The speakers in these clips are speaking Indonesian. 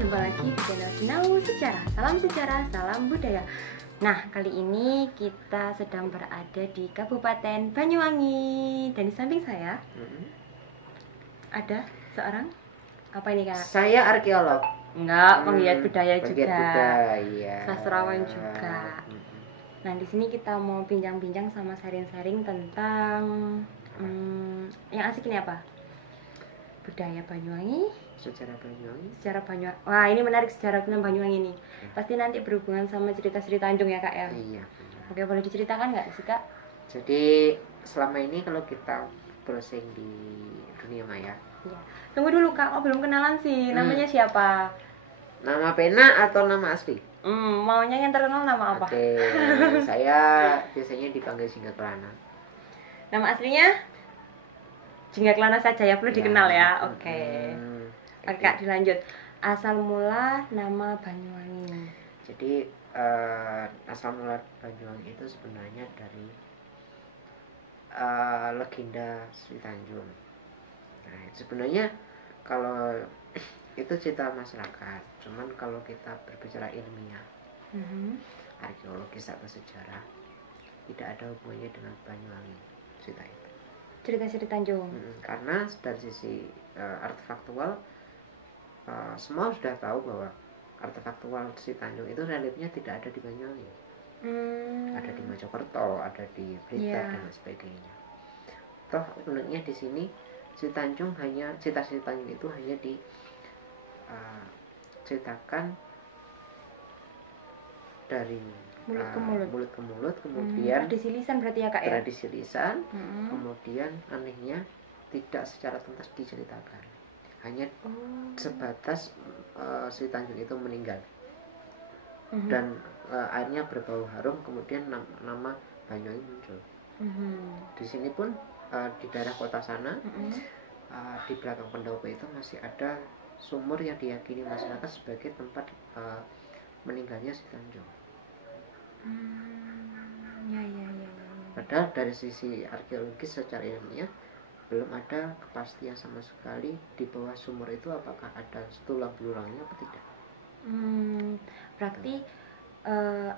Jumpa lagi di channel Sinau Sejarah, salam budaya. Nah, kali ini kita sedang berada di Kabupaten Banyuwangi. Dan di samping saya ada seorang, apa ini Kak? Saya arkeolog. Enggak, penggiat budaya Penggiat juga. budaya. Sastrawan juga. Nah, di sini kita mau bincang-bincang sama sharing-sharing tentang yang asik ini apa? Budaya Banyuwangi. Sejarah Banyuwangi. Sejarah Banyuwangi. Wah, ini menarik, sejarah tentang Banyuwangi ini. Pasti nanti berhubungan sama cerita-cerita Tanjung ya Kak ya? Iya. Oke, boleh diceritakan nggak sih Kak? Jadi selama ini kalau kita browsing di dunia maya. Iya. Tunggu dulu Kak, oh belum kenalan sih. Namanya siapa? Nama pena atau nama asli? Maunya yang terkenal nama apa? Oke, saya biasanya dipanggil Singgah Kelana. Nama aslinya? Jingga Kelana saja ya, perlu dikenal ya. Oke. Oke Kak, dilanjut. Asal mula nama Banyuwangi. Jadi asal mula Banyuwangi itu sebenarnya dari legenda Sri Tanjung. Nah, sebenarnya kalau itu cerita masyarakat, cuman kalau kita berbicara ilmiah, arkeologis atau sejarah, tidak ada hubungannya dengan Banyuwangi cerita itu. Cerita Sri Tanjung. Karena dari sisi artefaktual, semua sudah tahu bahwa artefaktual Sri Tanjung itu reliefnya tidak ada di Banyuwangi. Ada di Mojokerto, ada di Blitar dan sebagainya. Toh uniknya di sini Sri Tanjung cerita Sri Tanjung itu hanya ceritakan dari mulut ke mulut, kemudian tradisi lisan berarti ya Kak ya? Tradisi lisan, kemudian anehnya tidak secara tuntas diceritakan, hanya sebatas Sri Tanjung itu meninggal dan airnya berbau harum, kemudian nama Banyuwangi muncul. Di sini pun di daerah kota sana, di belakang pendopo itu masih ada sumur yang diyakini masyarakat sebagai tempat meninggalnya Sri Tanjung. Ya. Padahal dari sisi arkeologis secara ilmiah belum ada kepastian sama sekali di bawah sumur itu apakah ada tulang belulangnya atau tidak. Berarti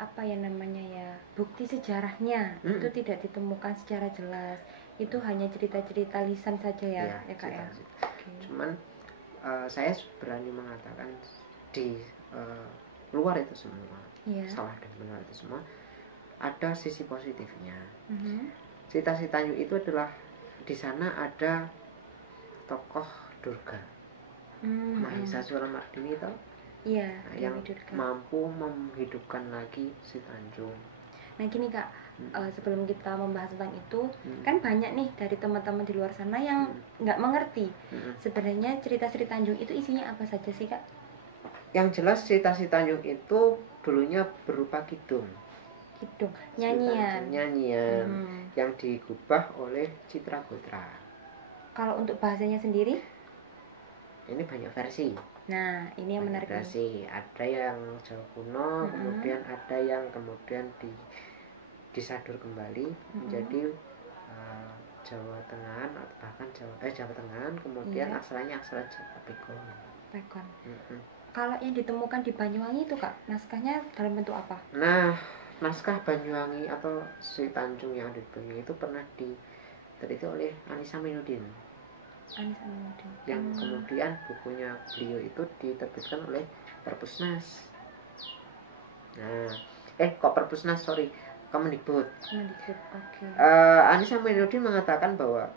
apa ya namanya ya, bukti sejarahnya itu tidak ditemukan secara jelas. Itu hanya cerita-cerita lisan saja ya Kak ya. Cuman saya berani mengatakan di luar itu semua, salah dan benar itu semua, ada sisi positifnya. Cerita Sri Tanjung itu adalah di sana ada tokoh Durga, Mahisa Suramardini itu, yang mampu menghidupkan lagi Sri Tanjung. Nah gini Kak, sebelum kita membahas tentang itu, kan banyak nih dari teman-teman di luar sana yang nggak mengerti sebenarnya cerita Sri Tanjung itu isinya apa saja sih Kak? Yang jelas cerita Sri Tanjung itu dulunya berupa kidung, nyanyian yang digubah oleh Citra Gotra. Kalau untuk bahasanya sendiri? Ini banyak versi. Nah, ini yang menarik. Versi ada yang Jawa kuno, kemudian ada yang kemudian disadur kembali menjadi Jawa Tengahan atau bahkan Jawa Tengahan, kemudian asalnya aksara Jawa Pekon. Kalau yang ditemukan di Banyuwangi itu Kak, naskahnya dalam bentuk apa? Nah, naskah Banyuwangi atau Sri Tanjung yang ada di Banyuwangi itu pernah diteliti oleh Anissa Aminuddin. Yang kemudian bukunya beliau itu diterbitkan oleh Perpusnas. Kemendikbud. Anissa Aminuddin mengatakan bahwa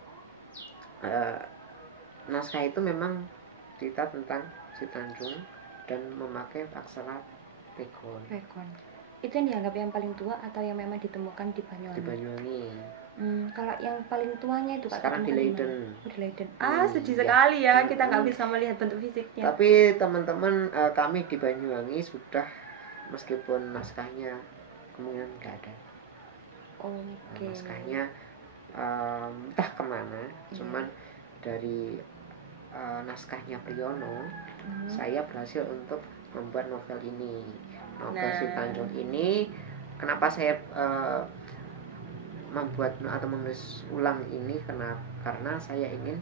naskah itu memang cerita tentang Sri Tanjung dan memakai aksara Pekon. Itu yang dianggap yang paling tua atau yang memang ditemukan di Banyuwangi? Di Banyuwangi. Kalau yang paling tuanya itu Kak, sekarang di Leiden. Di Leiden. Sedih sekali ya, kita nggak bisa melihat bentuk fisiknya. Tapi teman-teman, kami di Banyuwangi sudah, meskipun naskahnya kemungkinan nggak ada. Naskahnya entah kemana, cuman dari naskahnya Priyono, saya berhasil untuk membuat novel ini. Novel Si Tanjung ini, kenapa saya membuat atau menulis ulang ini, karena saya ingin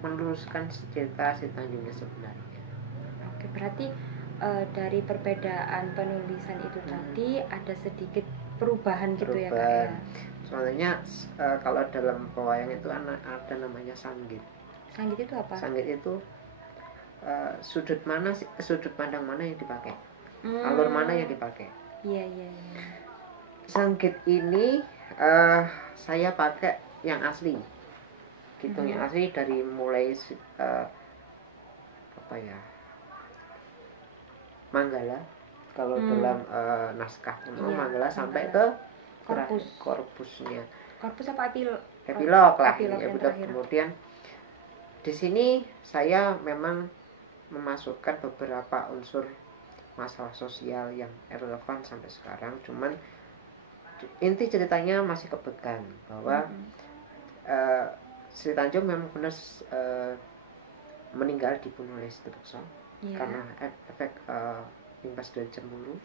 meluruskan cerita Si Tanjungnya sebenarnya. Oke, berarti dari perbedaan penulisan itu tadi ada sedikit perubahan gitu ya Kak ya? Soalnya kalau dalam pewayangan itu ada namanya sanggit. Sanggit itu apa? Sanggit itu sudut pandang mana yang dipakai, alur mana yang dipakai. Iya. Sanggit ini saya pakai yang asli, gitu. Yang asli dari mulai Manggala, kalau dalam naskah Manggala sampai ke korpusnya. Korpus apa epilog lah. Kemudian di sini saya memang memasukkan beberapa unsur masalah sosial yang relevan sampai sekarang, cuman inti ceritanya masih kepegang bahwa Sri Tanjung memang benar meninggal, dibunuh oleh Sutrekso karena efek imbas dari cemburu.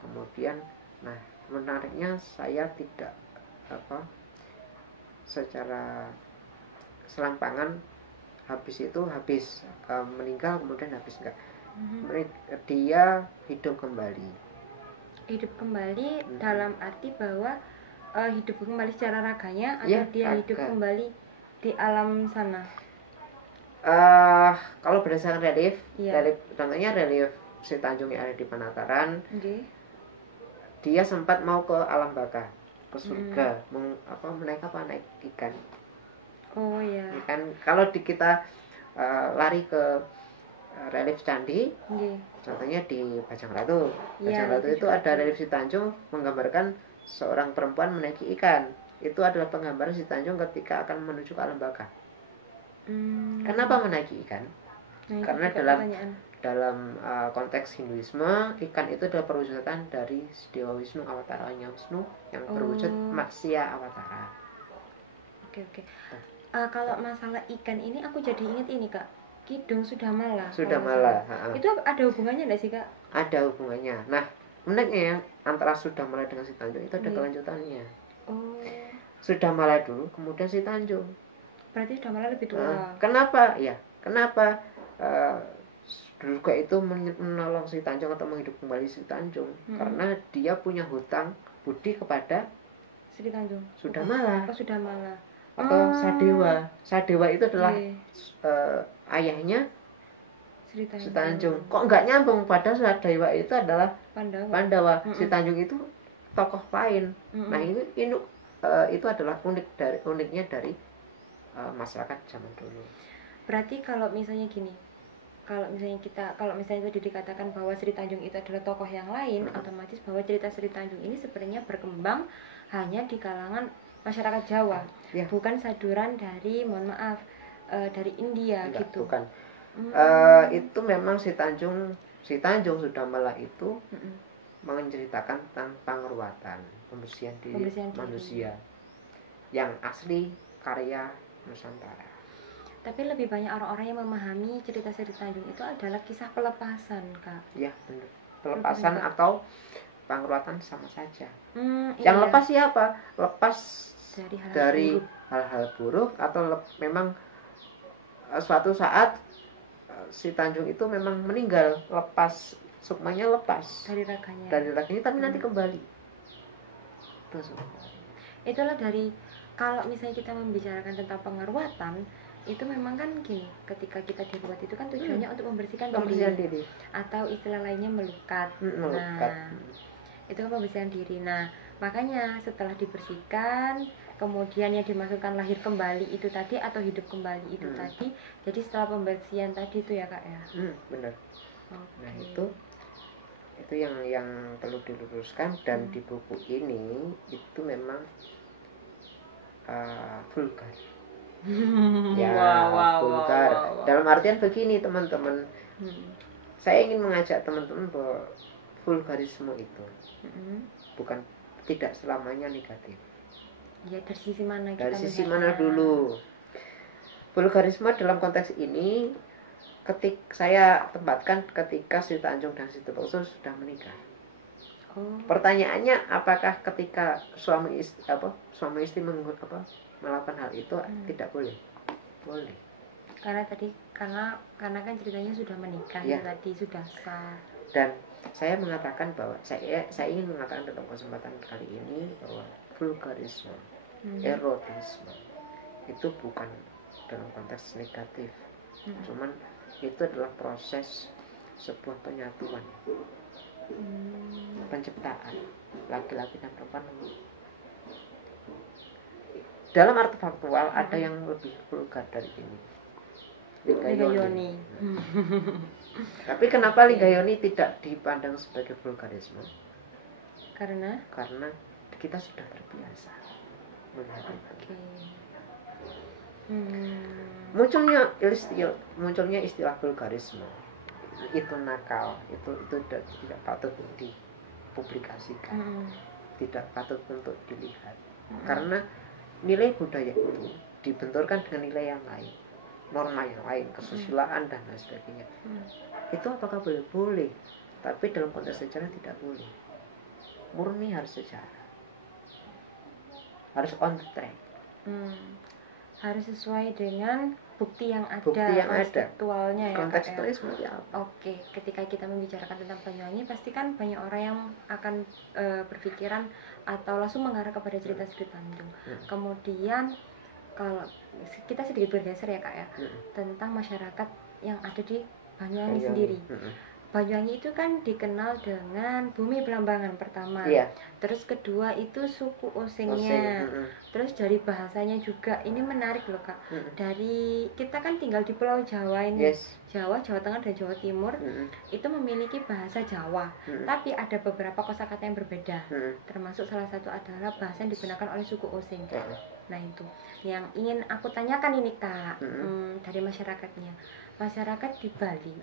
Kemudian, nah menariknya saya tidak secara selampangan habis meninggal kemudian habis enggak. Dia hidup kembali dalam arti bahwa hidup kembali secara raganya atau dia hidup kembali di alam sana. Kalau berdasarkan relief, contohnya relief Si Tanjung yang ada di Penataran, dia sempat mau ke alam baka, ke surga, naik ikan. Ikan. Kalau kita lari ke relief candi, contohnya di Bajang Ratu. Bajang Ratu itu ada relief Si Tanjung menggambarkan seorang perempuan menaiki ikan. Itu adalah penggambaran Si Tanjung ketika akan menuju ke alam baka. Kenapa menaiki ikan? Karena dalam konteks Hinduisme, ikan itu adalah perwujudan dari Dewa Wisnu, avataranya Wisnu yang berwujud Matsya Awatara. Oke. Kalau masalah ikan ini aku jadi ingat ini Kak, Kidung Sudamala. Itu ada hubungannya nggak sih Kak? Ada hubungannya. Nah, menariknya ya, antara Sudamala dengan Si Tanjung itu ada kelanjutannya. Sudamala dulu, kemudian Si Tanjung. Berarti Sudamala lebih tua. Kenapa? Durga itu menolong Si Tanjung atau menghidup kembali Si Tanjung karena dia punya hutang budi kepada Si Tanjung. Sudamala. Sudamala. Atau Sadewa. Sadewa itu adalah ayahnya Si Tanjung. Kok nggak nyambung, padahal Sadewa itu adalah Pandawa. Si Tanjung itu tokoh lain. Nah ini itu adalah uniknya dari masyarakat zaman dulu. Berarti kalau misalnya gini, kalau misalnya tadi dikatakan bahwa Sri Tanjung itu adalah tokoh yang lain, otomatis bahwa cerita Sri Tanjung ini sebenarnya berkembang hanya di kalangan masyarakat Jawa, bukan saduran dari, dari India. Enggak, gitu. Bukan. Itu memang Si Tanjung Sudamala itu menceritakan tentang pangruatan, pembersihan diri manusia yang asli karya Nusantara. Tapi lebih banyak orang-orang yang memahami cerita Sri Tanjung itu adalah kisah pelepasan, Kak. Iya, benar. Pelepasan atau pangruatan sama saja. Yang lepas siapa? Lepas dari hal-hal buruk atau memang suatu saat Si Tanjung itu memang meninggal, lepas sukmanya, lepas dari raganya tapi nanti kembali. Itulah dari, kalau misalnya kita membicarakan tentang pengeruatan, itu memang kan gini, ketika kita diruat itu kan tujuannya untuk membersihkan diri atau istilah lainnya melukat. Nah, itu kan pembersihan diri. Nah, makanya setelah dibersihkan, kemudian yang dimasukkan lahir kembali itu tadi atau hidup kembali itu tadi. Jadi setelah pembersihan tadi itu ya Kak ya. Benar. Nah itu yang perlu diluruskan, dan di buku ini itu memang vulgar. Ya, vulgar. Dalam artian begini teman-teman, saya ingin mengajak teman-teman bahwa vulgarisme itu bukan, tidak selamanya negatif. Ya, dari sisi mana kita Dari sisi mana dulu? Vulgarisme dalam konteks ini saya tempatkan ketika Sri Tanjung dan Sri Poso sudah menikah. Pertanyaannya, apakah ketika suami istri melakukan hal itu tidak boleh? Boleh. Karena kan ceritanya sudah menikah, ya. Tadi sudah sah. Dan saya mengatakan bahwa saya ingin mengatakan dalam kesempatan kali ini bahwa vulgarisme, erotisme itu bukan dalam konteks negatif, cuman itu adalah proses sebuah penyatuan, penciptaan laki-laki dan perempuan. Dalam arti faktual ada yang lebih vulgar dari ini, Ligayoni. Tapi kenapa Ligayoni tidak dipandang sebagai vulgarisme? Karena kita sudah terbiasa melihat itu. Munculnya istilah vulgarisme itu nakal, itu tidak patut dipublikasikan, tidak patut untuk dilihat, karena nilai budaya itu dibenturkan dengan nilai yang lain, norma yang lain, kesusilaan dan lain sebagainya. Itu apakah boleh? Tapi dalam konteks sejarah tidak boleh. Murni harus sejarah, harus on the track, harus sesuai dengan bukti yang ada, kontekstualnya ya. Kontekstualnya seperti apa? Oke, ketika kita membicarakan tentang Banyuwangi, pasti kan banyak orang yang akan berpikiran atau langsung mengarah kepada cerita Sri Tanjung. Kemudian kalau kita sedikit bergeser ya Kak ya, tentang masyarakat yang ada di Banyuwangi sendiri. Banyuwangi itu kan dikenal dengan bumi Belambangan pertama, terus kedua itu suku Osingnya, terus dari bahasanya juga ini menarik loh Kak. Dari kita kan tinggal di Pulau Jawa ini, Jawa Tengah dan Jawa Timur itu memiliki bahasa Jawa, tapi ada beberapa kosakata yang berbeda, termasuk salah satu adalah bahasa yang digunakan oleh suku Osing. Nah itu yang ingin aku tanyakan ini Kak, dari masyarakatnya. Masyarakat di Bali,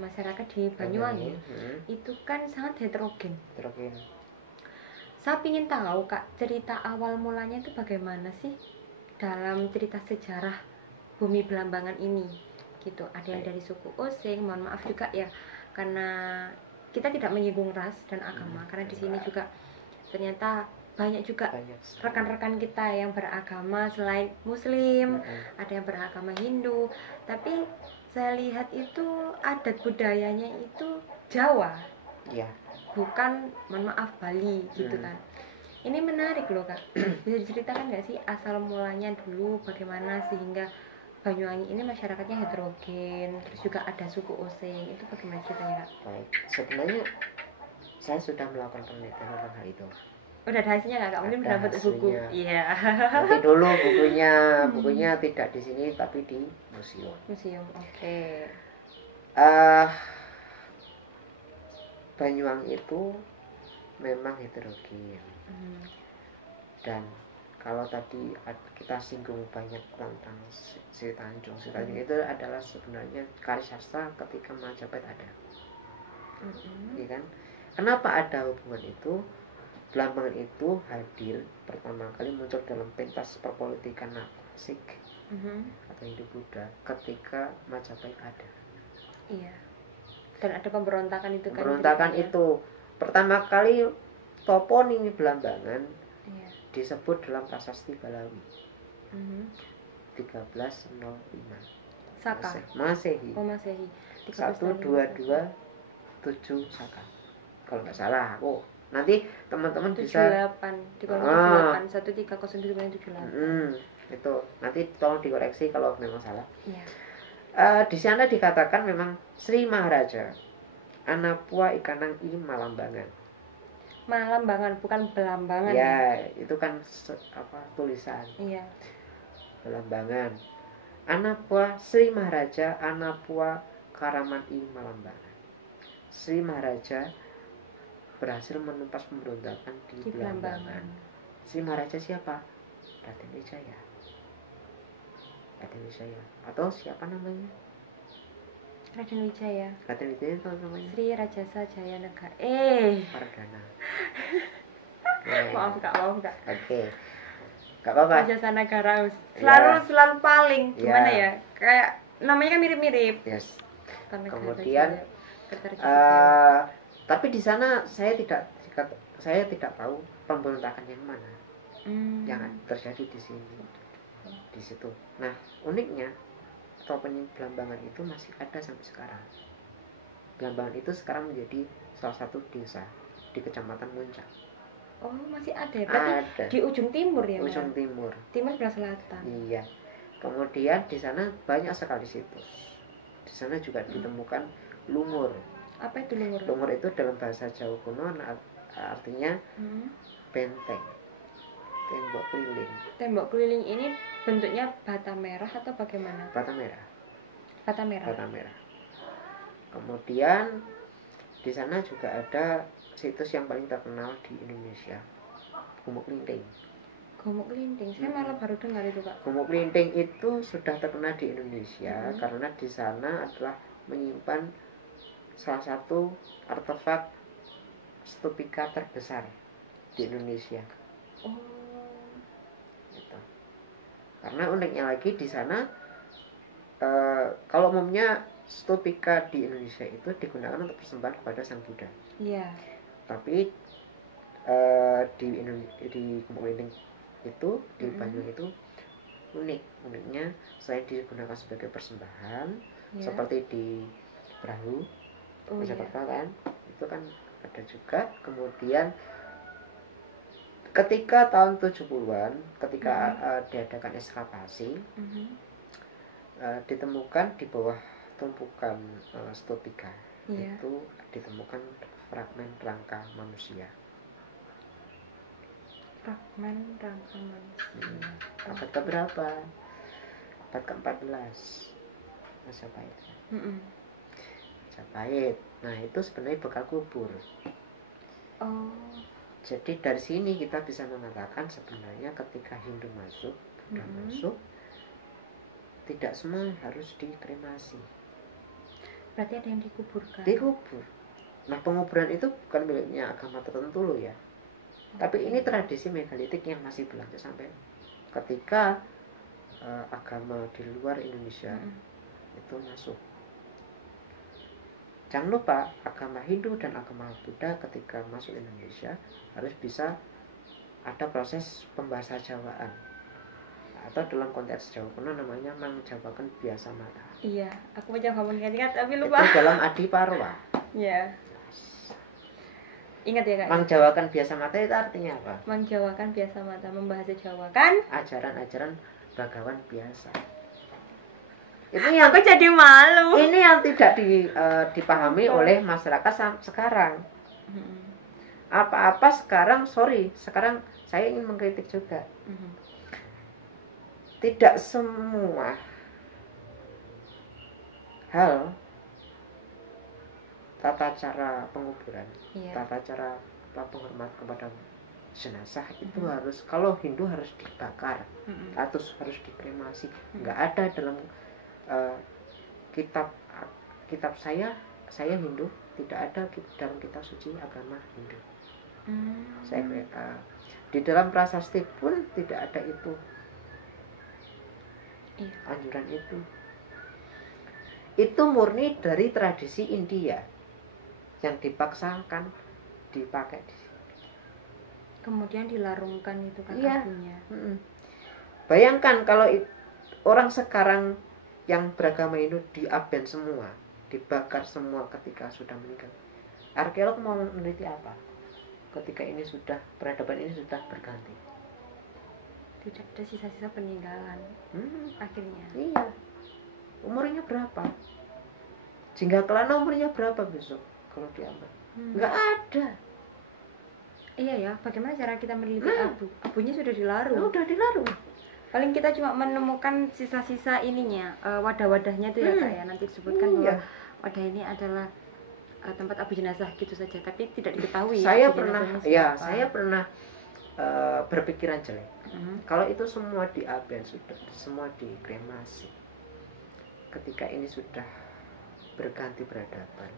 masyarakat di Banyuwangi itu kan sangat heterogen. Saya ingin tahu Kak, cerita awal mulanya itu bagaimana sih dalam cerita sejarah bumi Belambangan ini, gitu. Ada yang dari suku Osing, mohon maaf juga ya, karena kita tidak menyinggung ras dan agama, karena di sini juga ternyata banyak juga rekan-rekan kita yang beragama selain Muslim, ada yang beragama Hindu, tapi saya lihat itu adat budayanya itu Jawa, bukan, mohon maaf, Bali gitu kan. Ini menarik loh Kak, bisa diceritakan nggak sih asal mulanya dulu bagaimana sehingga Banyuwangi ini masyarakatnya heterogen, terus juga ada suku Osing, itu bagaimana ceritanya Kak? Baik, sebenarnya saya sudah melakukan penelitian tentang hal itu. Udah ada hasilnya nggak Kak? Mungkin dapat buku. Iya. Nanti dulu bukunya tidak di sini tapi di museum. Oke. Banyuwangi itu memang heterogen. Dan kalau tadi kita singgung banyak tentang Sri Tanjung itu adalah sebenarnya karya sastra ketika Majapahit ada. Ya kan? Kenapa ada hubungan itu? Belambangan itu hadir pertama kali muncul dalam pentas perpolitikan Sikh atau Hindu Buddha ketika Majapahit ada. Iya. Dan ada pemberontakan itu kan. Pemberontakan itu pertama kali toponimi Belambangan disebut dalam prasasti Balawi. 1305. Saka. Masehi. 1227 Saka. Kalau nggak salah aku. Nanti teman-teman 78, bisa 1307 itu nanti tolong dikoreksi kalau memang salah. Di sana dikatakan memang Sri Maharaja Anapua Ikanang I Malambangan, bukan Belambangan ya. Itu kan tulisan Belambangan. Anapua Sri Maharaja Anapua Karaman I Malambangan. Sri Maharaja berhasil menumpas pemberontakan di Belambangan. Sri Maharaja siapa? Raden Wijaya. Raden Wijaya atau siapa namanya? Raden Wijaya. Raden Wijaya itu namanya Sri Rajasa Jaya Negara. Pardana. Maaf kak. Oke. Gak apa-apa. Rajasa Negara selalu paling gimana ya? Kayak namanya kan mirip-mirip. Yes. Negara Kemudian tapi di sana saya tidak tahu pemberontakan yang mana yang terjadi di sini, di situ. Nah, uniknya topeng Belambangan itu masih ada sampai sekarang. Belambangan itu sekarang menjadi salah satu desa di Kecamatan Muncak. Oh, masih ada ya? Berarti ada. Di ujung timur ya? Ujung timur. Timur sebelah selatan. Iya. Kemudian di sana banyak sekali situs. Di sana juga ditemukan lumur. Apa itu lumur? Lumur itu dalam bahasa Jawa kuno artinya benteng, tembok keliling. Tembok keliling ini bentuknya bata merah atau bagaimana? Bata merah. Bata merah. Bata merah. Kemudian di sana juga ada situs yang paling terkenal di Indonesia, Gumuk Linting. Gumuk Linting, saya malah baru dengar itu Kak. Gumuk Linting itu sudah terkenal di Indonesia karena di sana adalah menyimpan salah satu artefak stupika terbesar di Indonesia. Oh. Gitu. Karena uniknya lagi di sana, kalau umumnya stupika di Indonesia itu digunakan untuk persembahan kepada Sang Buddha. Iya. Tapi di Gumuk Linting itu di Banyuwangi itu uniknya selain digunakan sebagai persembahan seperti di Perahu Jakarta kan, itu kan ada juga. Kemudian ketika tahun 70-an ketika diadakan ekskavasi, ditemukan di bawah tumpukan stupika itu ditemukan fragmen rangka manusia. Fragmen rangka manusia. Abad keberapa? Abad ke-14 Majapahit. Majapahit. Nah, itu sebenarnya bekas kubur. Oh. Jadi dari sini kita bisa mengatakan sebenarnya ketika Hindu masuk, Buddha masuk, tidak semua harus dikremasi. Berarti ada yang dikuburkan. Dikubur. Nah, penguburan itu bukan miliknya agama tertentu loh ya. Tapi ini tradisi megalitik yang masih berlanjut sampai ketika agama di luar Indonesia itu masuk. Jangan lupa agama Hindu dan agama Buddha ketika masuk Indonesia harus bisa ada proses pembahasa Jawaan, atau dalam konteks Jawa kuno namanya mangjawakan biasa mata. Iya, aku mau ngomong ingat tapi lupa. Itu dalam Adiparwa. Iya. Ingat ya Kak? Mangjawakan biasa mata itu artinya apa? Mangjawakan biasa mata, membahasa Jawa kan? Ajaran-ajaran bagawan biasa. Ini yang aku jadi malu. Ini yang tidak dipahami oleh masyarakat sekarang. Apa-apa sekarang, sekarang saya ingin mengkritik juga. Tidak semua hal tata cara penguburan, tata cara penghormat kepada jenazah itu harus, kalau Hindu harus dibakar atau harus dikremasi. Nggak ada dalam kitab saya Hindu, tidak ada dalam kitab suci agama Hindu. Saya di dalam prasasti pun tidak ada itu, anjuran itu murni dari tradisi India yang dipaksakan dipakai di sini. Kemudian dilarungkan itu kan artinya. Bayangkan kalau orang sekarang yang beragama Hindu diaben semua, dibakar semua ketika sudah meninggal. Arkeolog mau meneliti apa? Ketika ini sudah, peradaban ini sudah berganti. Tidak ada sisa-sisa peninggalan. Akhirnya. Iya. Umurnya berapa? Jingga Kelana umurnya berapa besok kalau diambil? Nggak ada. Iya ya, bagaimana cara kita meneliti abu? Abunya sudah dilarung. Sudah dilarung. Paling kita cuma menemukan sisa-sisa ininya, wadah-wadahnya itu ya Kak ya. Nanti disebutkan bahwa wadah ini adalah tempat abu jenazah gitu saja, tapi tidak diketahui. Saya pernah berpikiran jelek. Kalau itu semua diaben, sudah semua dikremasi, ketika ini sudah berganti peradaban,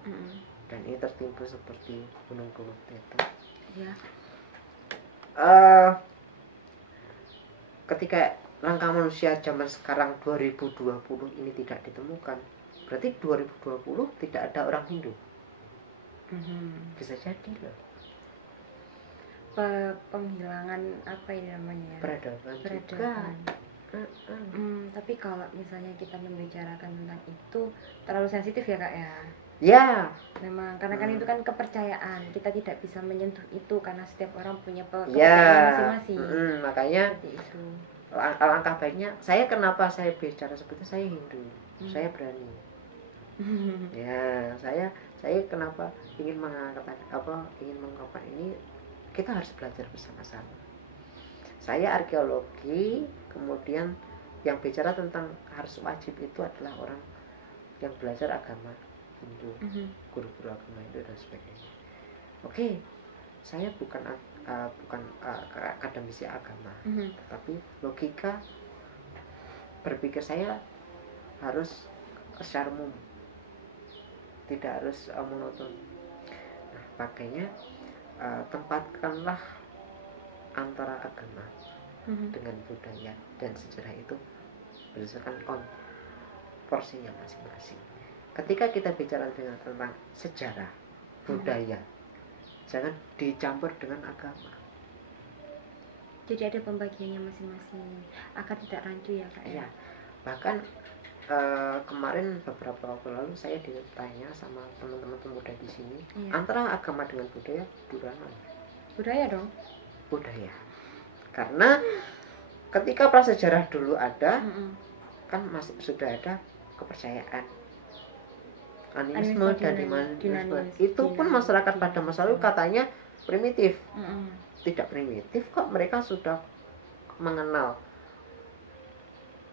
dan ini tertimbun seperti gunung Gunung ya. Ketika langkah manusia zaman sekarang 2020 ini tidak ditemukan, berarti 2020 tidak ada orang Hindu. Bisa jadi loh. Penghilangan apa ini namanya? Peradaban. Juga. Tapi kalau misalnya kita membicarakan tentang itu terlalu sensitif ya Kak ya? Ya. Memang karena kan itu kan kepercayaan, kita tidak bisa menyentuh itu karena setiap orang punya kepercayaan masing-masing. Makanya itu. Alangkah baiknya kenapa saya bicara seperti saya Hindu, saya berani. Ya, saya kenapa ingin mengangkat ini, kita harus belajar bersama-sama. Saya arkeologi, kemudian yang bicara tentang harus wajib itu adalah orang yang belajar agama Hindu, guru-guru agama Hindu dan sebagainya. Oke, saya bukan akademisi agama, tapi logika berpikir saya harus secara umum, tidak harus monoton. Nah, makanya tempatkanlah antara agama dengan budaya dan sejarah itu berdasarkan porsinya masing-masing. Ketika kita bicara tentang sejarah, budaya, jangan dicampur dengan agama. Jadi ada pembagiannya masing-masing agar tidak rancu ya Kak ya. Bahkan kemarin beberapa waktu lalu saya ditanya sama teman-teman pemuda di sini, antara agama dengan budaya mana? Budaya dong. Budaya. Karena ketika prasejarah dulu ada, kan masih sudah ada kepercayaan, animisme dan dinamisme. Itu pun masyarakat pada masa lalu katanya primitif. Tidak primitif kok, mereka sudah mengenal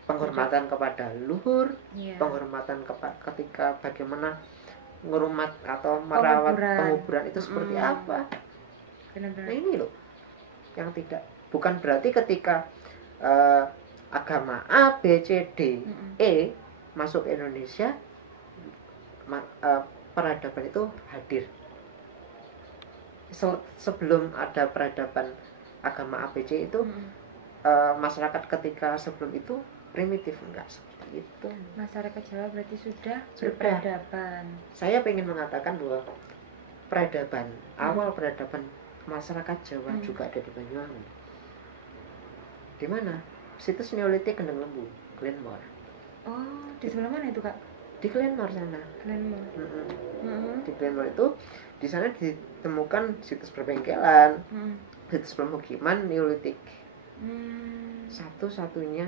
penghormatan kepada leluhur, penghormatan ketika bagaimana ngurmat atau merawat penguburan itu seperti apa. Nah ini loh yang bukan berarti ketika agama A, B, C, D, E masuk ke Indonesia, peradaban itu hadir. Sebelum ada peradaban agama A, B, C itu masyarakat ketika sebelum itu primitif, enggak seperti itu. Masyarakat Jawa berarti sudah berperadaban. Saya ingin mengatakan bahwa peradaban, awal peradaban masyarakat Jawa juga ada di Banyuwangi. Di mana? Situs Neolitik Kendeng Lembu, Glenmore. Oh, di sebelah mana itu Kak? Di Glenmore sana. Glenmore. Di Glenmore itu, di sana ditemukan situs perbengkelan, situs pemukiman Neolitik. Satu-satunya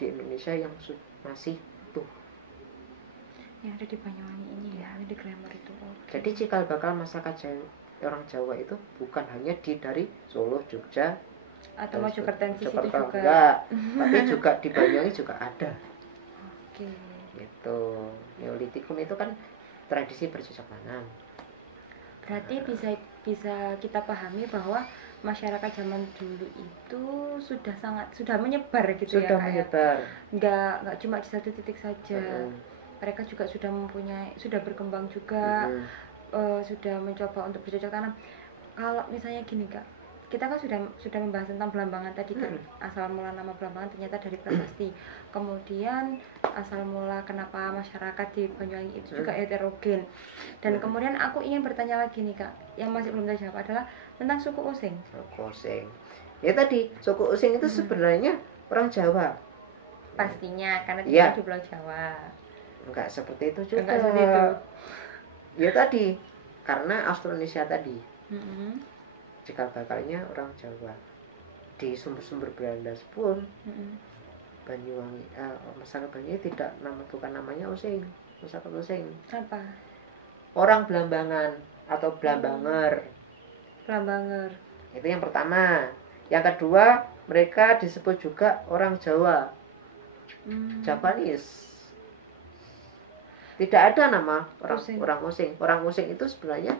di Indonesia yang masih utuh. Yang ada di Banyuwangi ini ya, di Glenmore itu. Jadi cikal bakal masyarakat orang Jawa itu bukan hanya dari Solo, Jogja, atau Mojokerto situ juga. Enggak, tapi juga di Banyuwangi juga ada. Oke. Gitu. Neolitikum itu kan tradisi bercocok tanam. Berarti bisa kita pahami bahwa masyarakat zaman dulu itu sudah menyebar gitu sudah ya. Menyebar. Enggak cuma di satu titik saja. Mereka juga sudah berkembang juga. Sudah mencoba untuk bercocok tanam. Kalau misalnya gini Kak, kita kan sudah membahas tentang Belambangan tadi kan, asal mula nama Belambangan ternyata dari prasasti. Kemudian asal mula kenapa masyarakat di Banyuwangi itu juga heterogen. Dan kemudian aku ingin bertanya lagi nih Kak, yang masih belum terjawab adalah tentang suku Osing. Suku Osing. Ya tadi, suku Osing itu sebenarnya orang Jawa. Pastinya karena tinggal di Pulau Jawa. Enggak seperti itu juga. Enggak seperti itu. Ya tadi, karena Austronesia tadi. Cikal bakalnya orang Jawa. Di sumber-sumber Belanda pun Banyuwangi, masyarakat Banyuwangi bukan namanya Osing, masyarakat Osing. Apa? Orang Belambangan atau Blambanger. Blambanger. Itu yang pertama. Yang kedua, mereka disebut juga orang Jawa. Japanese. Tidak ada nama orang Osing. Orang Osing itu sebenarnya